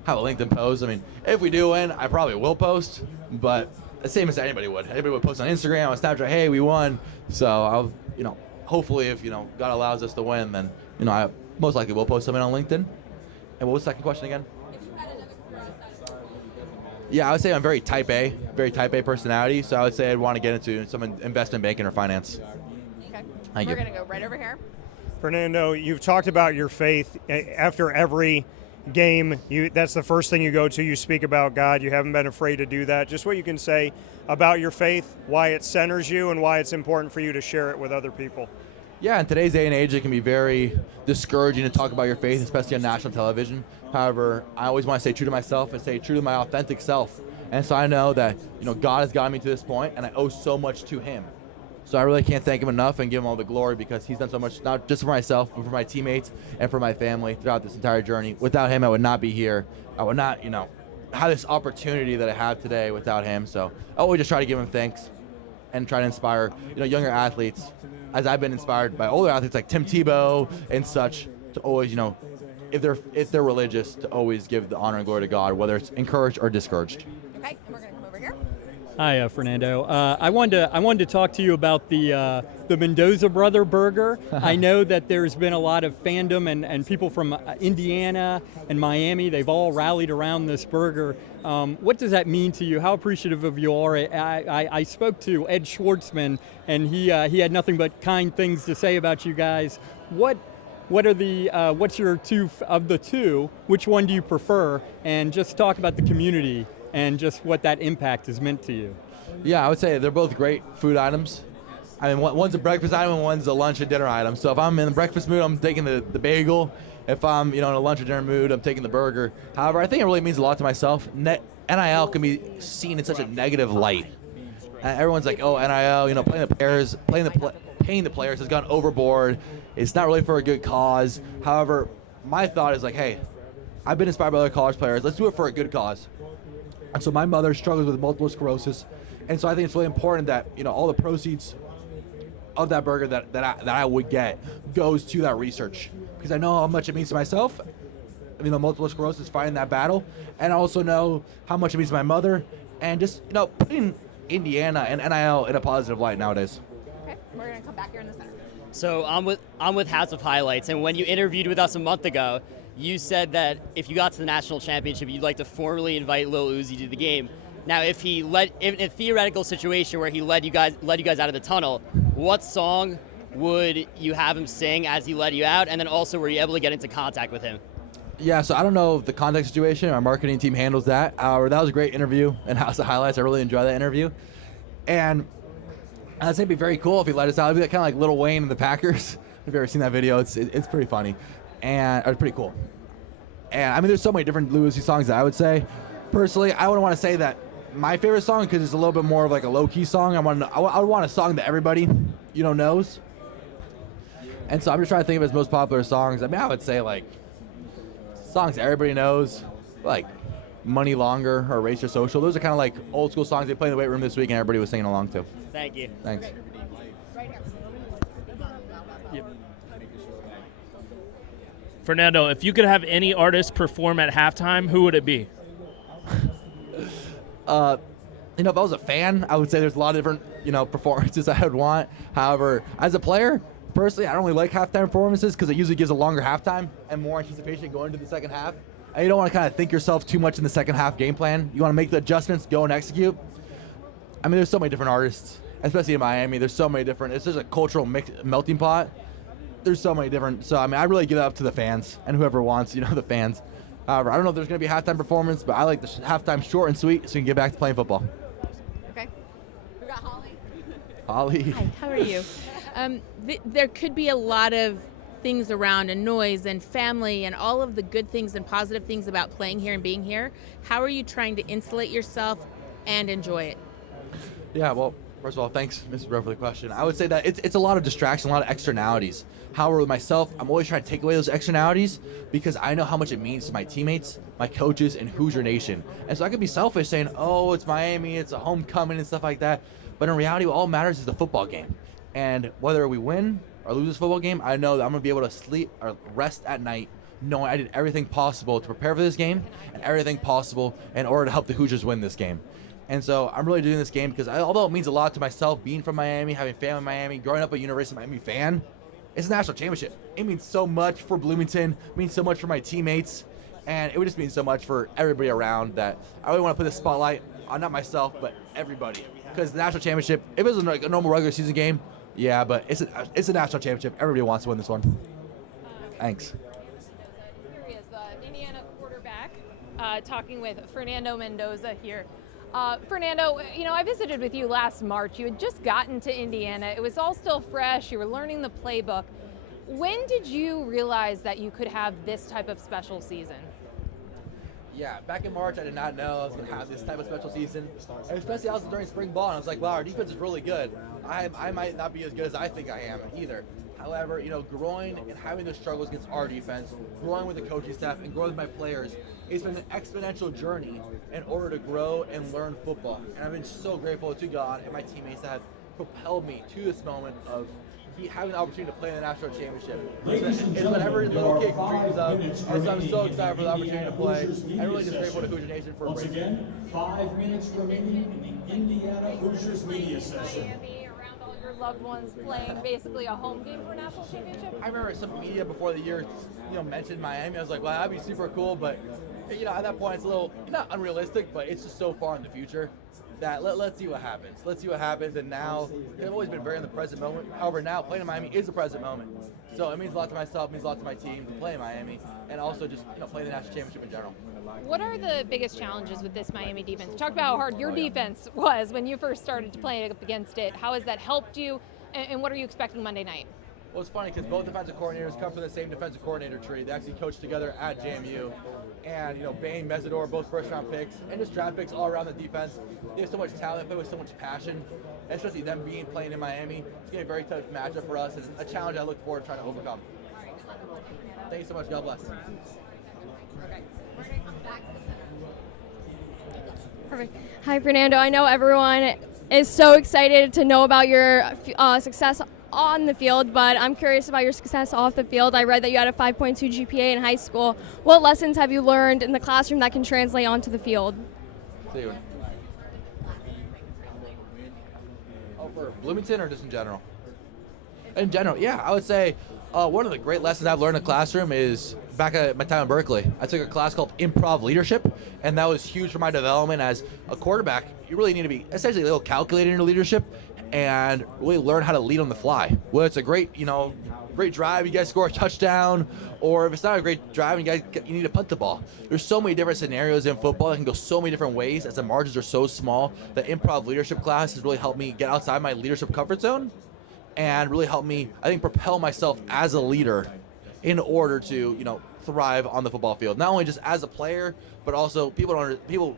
have a LinkedIn post. I mean, if we do win, I probably will post, but the same as anybody would. Anybody would post on Instagram, on Snapchat, hey, we won. So I'll, hopefully if, God allows us to win, then, I most likely will post something on LinkedIn. And what was the second question again? Yeah, I would say I'm very type A personality. So I would say I'd want to get into some investment banking or finance. Okay. Thank you. We're going to go right over here. Fernando, you've talked about your faith. After every game, that's the first thing you go to. You speak about God. You haven't been afraid to do that. Just what you can say about your faith, why it centers you, and why it's important for you to share it with other people. Yeah, in today's day and age, it can be very discouraging to talk about your faith, especially on national television. However, I always want to stay true to myself and stay true to my authentic self. And so I know that, God has gotten me to this point, and I owe so much to him. So I really can't thank him enough and give him all the glory, because he's done so much, not just for myself, but for my teammates and for my family throughout this entire journey. Without him, I would not be here. I would not, have this opportunity that I have today without him. So I always just try to give him thanks and try to inspire, younger athletes, as I've been inspired by older athletes like Tim Tebow and such, to always, if they're religious, to always give the honor and glory to God, whether it's encouraged or discouraged. Okay, and we're going to come over here. Hi, Fernando. I wanted to talk to you about the Mendoza brother burger. I know that there's been a lot of fandom and people from Indiana and Miami. They've all rallied around this burger. What does that mean to you? How appreciative of you are? I spoke to Ed Schwartzman, and he had nothing but kind things to say about you guys. What's your two of the two? Which one do you prefer? And just talk about the community and just what that impact has meant to you. Yeah, I would say they're both great food items. I mean, one's a breakfast item and one's a lunch and dinner item. So if I'm in the breakfast mood, I'm taking the bagel. If I'm in a lunch or dinner mood, I'm taking the burger. However, I think it really means a lot to myself. NIL can be seen in such a negative light. Everyone's like, oh, NIL, paying the players has gone overboard. It's not really for a good cause. However, my thought is like, hey, I've been inspired by other college players. Let's do it for a good cause. And so my mother struggles with multiple sclerosis, and so I think it's really important that all the proceeds of that burger that I would get goes to that research, because I know how much it means to myself. Multiple sclerosis, fighting that battle, and I also know how much it means to my mother, and just putting Indiana and NIL in a positive light nowadays. Okay, we're gonna come back here in the center. So I'm with House of Highlights, and when you interviewed with us a month ago, you said that if you got to the national championship, you'd like to formally invite Lil Uzi to the game. Now, if in a theoretical situation where he led you guys out of the tunnel, what song would you have him sing as he led you out? And then also, were you able to get into contact with him? Yeah, so I don't know the contact situation. Our marketing team handles that. That was a great interview in House of Highlights. I really enjoyed that interview. And I think it'd be very cool if he let us out. It'd be kind of like Lil Wayne and the Packers. If you've ever seen that video, it's pretty funny. And it's pretty cool. And there's so many different Lil Uzi songs that I would say. Personally, I wouldn't want to say that my favorite song, because it's a little bit more of like a low-key song. I would want a song that everybody knows. And so I'm just trying to think of his most popular songs. I would say like songs everybody knows, like Money Longer or Race Your Social. Those are kind of like old school songs they play in the weight room this week and everybody was singing along to. Thank you. Thanks. Fernando, if you could have any artist perform at halftime, who would it be? If I was a fan, I would say there's a lot of different, performances I would want. However, as a player, personally, I don't really like halftime performances because it usually gives a longer halftime and more anticipation going into the second half. And you don't want to kind of think yourself too much in the second half game plan. You want to make the adjustments, go and execute. There's so many different artists, especially in Miami. There's so many different. It's just a cultural melting pot. There's so many different. So I really give it up to the fans and whoever wants, the fans. However, I don't know if there's going to be a halftime performance, but I like the halftime short and sweet so you can get back to playing football. Okay. We got Holly. Holly. Hi, how are you? There could be a lot of things around and noise and family and all of the good things and positive things about playing here and being here. How are you trying to insulate yourself and enjoy it? Yeah, well, first of all, thanks, Mrs. Brewer, for the question. I would say that it's a lot of distraction, a lot of externalities. However, with myself, I'm always trying to take away those externalities because I know how much it means to my teammates, my coaches, and Hoosier Nation. And so I could be selfish saying, oh, it's Miami, it's a homecoming and stuff like that. But in reality, what all matters is the football game. And whether we win or lose this football game, I know that I'm going to be able to sleep or rest at night knowing I did everything possible to prepare for this game and everything possible in order to help the Hoosiers win this game. And so I'm really doing this game because although it means a lot to myself, being from Miami, having family in Miami, growing up a University of Miami fan, it's a national championship. It means so much for Bloomington, it means so much for my teammates, and it would just mean so much for everybody around that I really want to put the spotlight on not myself, but everybody. Because the national championship, if it was a normal regular season game, yeah, but it's a national championship. Everybody wants to win this one. Thanks. Here he is, the Indiana quarterback, talking with Fernando Mendoza here. Fernando, I visited with you last March. You had just gotten to Indiana. It was all still fresh. You were learning the playbook. When did you realize that you could have this type of special season? Yeah, back in March, I did not know I was going to have this type of special season. And especially I was during spring ball, and I was like, wow, our defense is really good. I might not be as good as I think I am either. However, growing and having those struggles against our defense, growing with the coaching staff, and growing with my players, it's been an exponential journey in order to grow and learn football. And I've been so grateful to God and my teammates that have propelled me to this moment of having the opportunity to play in the national championship. It's what every little kid dreams of, and so I'm so excited for the opportunity to play. I'm really just grateful to Hoosier Nation for Once again, 5 minutes remaining in the Indiana Hoosiers media session. Miami, around all your loved ones, playing basically a home game for a national championship. I remember some media before the year, mentioned Miami. I was like, well, that'd be super cool, but at that point, it's a little not unrealistic, but it's just so far in the future that let's see what happens. Let's see what happens. And now, they've always been very in the present moment. However, now playing in Miami is the present moment. So it means a lot to myself, it means a lot to my team to play in Miami, and also just play the national championship in general. What are the biggest challenges with this Miami defense? Talk about how hard your defense was when you first started to play up against it. How has that helped you, and what are you expecting Monday night? Well, it's funny because both defensive coordinators come from the same defensive coordinator tree. They actually coached together at JMU. And, Bain, Mesidor, both first-round picks, and just draft picks all around the defense. They have so much talent, play with so much passion, and especially them playing in Miami. It's going to be a very tough matchup for us, and a challenge I look forward to trying to overcome. Thank you so much. God bless. Perfect. Hi, Fernando. I know everyone is so excited to know about your success on the field, but I'm curious about your success off the field. I read that you had a 5.2 GPA in high school. What lessons have you learned in the classroom that can translate onto the field? For Bloomington or just in general? In general, yeah. I would say one of the great lessons I've learned in the classroom is back at my time in Berkeley. I took a class called Improv Leadership, and that was huge for my development as a quarterback. You really need to be essentially a little calculated in your leadership and really learn how to lead on the fly. Whether it's a great drive, you guys score a touchdown, or if it's not a great drive, you need to punt the ball. There's so many different scenarios in football that can go so many different ways as the margins are so small. The improv leadership class has really helped me get outside my leadership comfort zone and really helped me, I think, propel myself as a leader in order to, thrive on the football field. Not only just as a player, but also people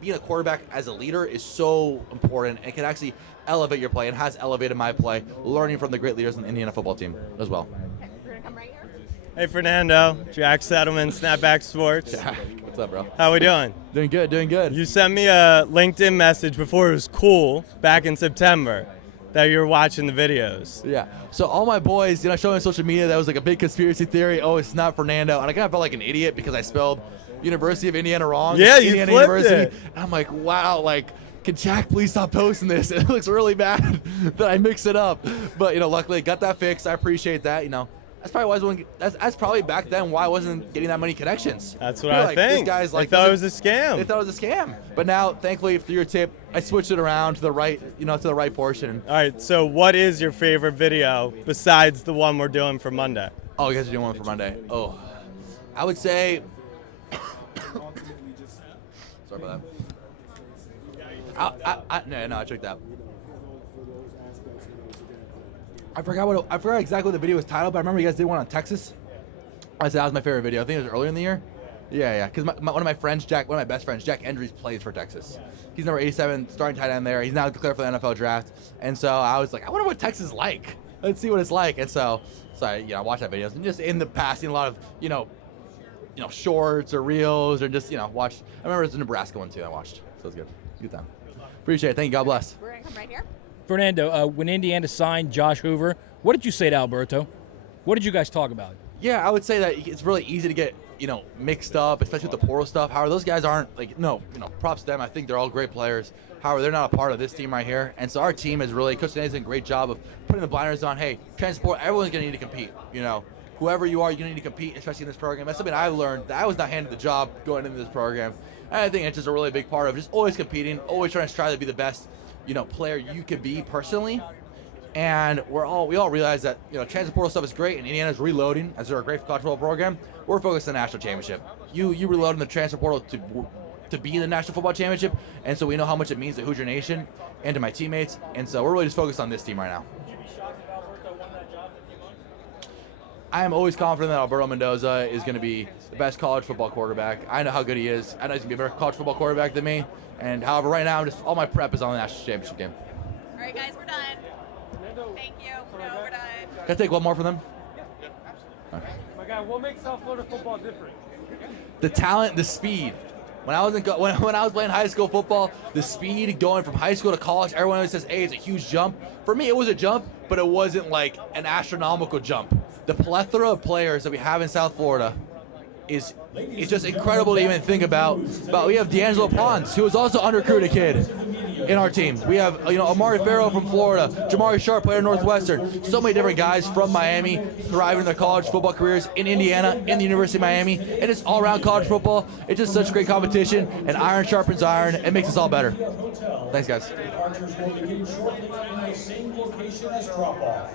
being a quarterback as a leader is so important and can actually elevate your play and has elevated my play, learning from the great leaders on the Indiana football team as well. Okay, we're going to come right here. Hey, Fernando. Jack Settleman, Snapback Sports. Jack, what's up, bro? How we doing? Doing good, doing good. You sent me a LinkedIn message before it was cool back in September that you were watching the videos. Yeah. So all my boys, showing on social media that was like a big conspiracy theory. Oh, it's not Fernando. And I kind of felt like an idiot because I spelled University of Indiana wrong. Yeah, it's you Indiana flipped University. it. And I'm like, wow, can Jack please stop posting this? It looks really bad that I mix it up. But, luckily I got that fixed. I appreciate that, That's probably why I wasn't. That's probably back then why I wasn't getting that many connections. That's what I think. This guy's they thought it was a scam. They thought it was a scam. But now, thankfully, through your tip, I switched it around to the right, to the right portion. All right. So, what is your favorite video besides the one we're doing for Monday? Oh, you guys are doing one for Monday. Oh, I would say. Sorry about that. No, I checked that. I forgot exactly what the video was titled, but I remember you guys did one on Texas. I said that was my favorite video. I think it was earlier in the year. Yeah. Because one of my friends, one of my best friends, Jack Endries, plays for Texas. He's number 87, starting tight end there. He's now declared for the NFL draft. And so I was like, I wonder what Texas is like. Let's see what it's like. And so I watched that video. And just in the passing, a lot of, shorts or reels or just, watched. I remember it was the Nebraska one too. I watched. So it was good. Good time. Appreciate it. Thank you. God bless. We're going to come right here. Fernando, when Indiana signed Josh Hoover, what did you say to Alberto? What did you guys talk about? Yeah, I would say that it's really easy to get, mixed up, especially with the portal stuff. However, those guys aren't props to them. I think they're all great players. However, they're not a part of this team right here. And so our team is really, Coach Sinead's done a great job of putting the blinders on. Hey, transport, everyone's going to need to compete. Whoever you are, you're going to need to compete, especially in this program. That's something I learned that I was not handed the job going into this program. And I think it's just a really big part of just always competing, always trying to strive to be the best, player you could be personally. And we all realize that transfer portal stuff is great, and Indiana's reloading as they're a great college football program. We're focused on the national championship. You reload in the transfer portal to be in the national football championship, and so we know how much it means to Hoosier Nation and to my teammates. And so we're really just focused on this team right now. I am always confident that Alberto Mendoza is going to be the best college football quarterback. I know how good he is. I know he's going to be a better college football quarterback than me. And however, right now, all my prep is on the national championship game. All right, guys, we're done. Thank you. No, we're done. Can I take one more from them? My guy, what makes South Florida football different? The talent, the speed. When I was playing high school football, the speed going from high school to college, everyone always says, hey, it's a huge jump. For me, it was a jump, but it wasn't like an astronomical jump. The plethora of players that we have in South Florida is just incredible to even think about. But we have D'Angelo Pons, who is also under-recruited kid in our team. We have Amari Farrow from Florida, Jamari Sharp, player at Northwestern. So many different guys from Miami thriving in their college football careers in Indiana, in the University of Miami, and it's all around college football. It's just such great competition, and iron sharpens iron. It makes us all better. Thanks, guys. Archers will begin shortly in the same location as drop-off.